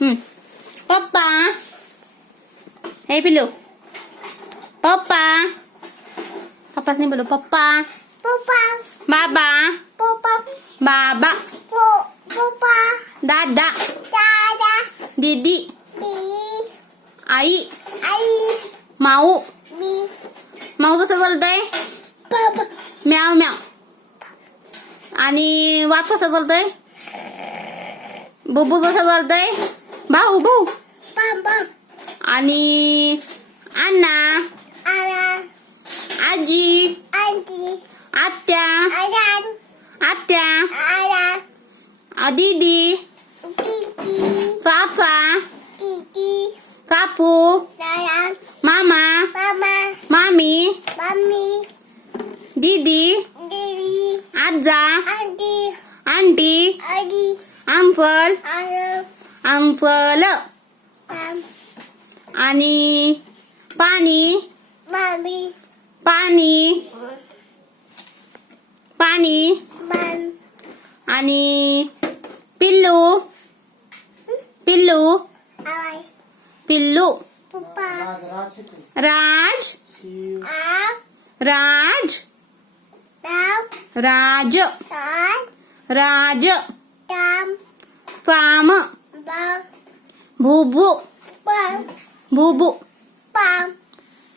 पप्पा. हे पिल्लू. पप्पा. पप्पाच नाही बोलू. पप्पा. पप्पा. बाबा. पप्पा. बाबा. पप्पा. दादा. दादा. दीदी. दीदी. आई. आई. माऊ. मी. माऊ कसं बोलतोय? बाबा. म्याव म्याव. आणि वाघ कसं बोलतोय? बुबू कसं बोलतोय? भाऊ भाऊ. बाबा. आणि अण्णा. आला. आजी. आंटी. आत्या. आजान. आत्या. आला. दीदी. दीदी. काका. दीदी. काकू. दादा. मामा. मामा. मामी. मम्मी. दीदी. दीदी. आजा. आंटी. आंटी. आजी. अंकल. आलं. अंकल. पाम. आणि पाणी. मामी. पाणी. पाणी. मान. आणि पिल्लू. पिल्लू. आवाज. पिल्लू. पप्पा. राज. आप. राज. ताप. राज. ताप. राज. ताम. काम. बाम. भुबू. पाम. भुबू. पाम.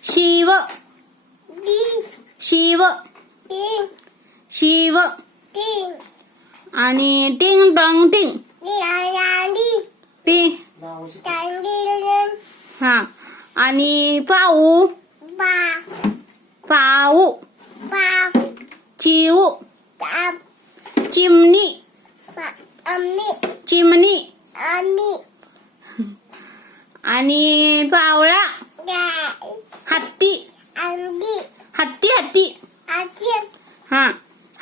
शिव. डी. शिव. टिंग. शिव. टिंग. आणि टिंग टॉंग टिंग. निरांडी. टिंग. तांडीलन. हा. आणि पाऊ. बा. पाऊ. पाप. चिऊ. ताप. चिमणी. अम्मी. चिमणी. अम्मी. आणि पावळा. गाय. हत्ती. अंडी. हत्ती हत्ती. आजी. हा.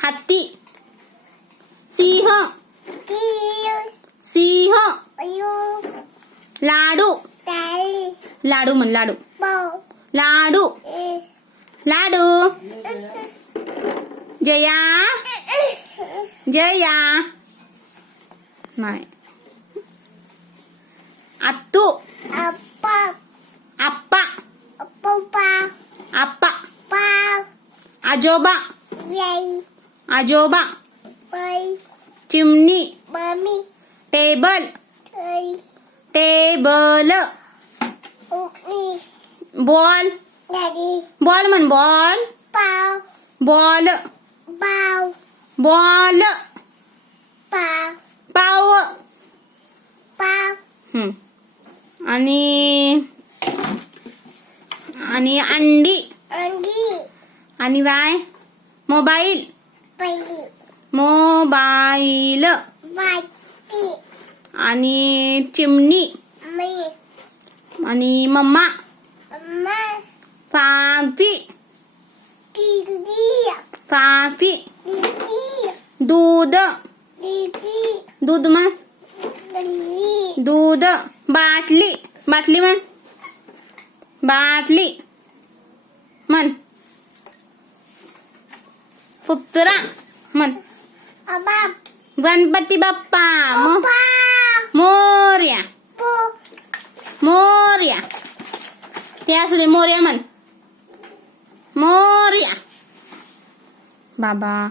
हत्ती. सिंह. तीळ. सिंह. अयो. लाडू. ताली. लाडू म्हण लाडू. पाव. लाडू. ए. लाडू. जया. जया. नाही. आत्तू. अप्पा. आप्पा. पप्पा. आप्पा. पाव. आजोबा. याई. आजोबा. बाई. चिमणी. मम्मी. टेबल. आई. टेबल. उकनी. बॉल. दादी. बॉल म्हण बॉल. पाव. बॉल. पाव. बॉल. पाव. पाव. पाव. आणि आणि अंडी. अंडी. आणि काय? मोबाईल. पहिली. मोबाईल. वाटी. आणि चिमणी. मी. आणि मम्मा. अम्मा. काकी. दीदी. काकी. दीदी. दूध. दीदी. दूध म्हण. दीदी. दूध. बाटली. बाटली म्हण. बाटली म्हण. कुत्रा म्हण. अबा. गणपती बाप्पा. पप्पा. मोरया. पो. मोरया. ते असू दे. मोरया म्हण. मोरया. बाबा.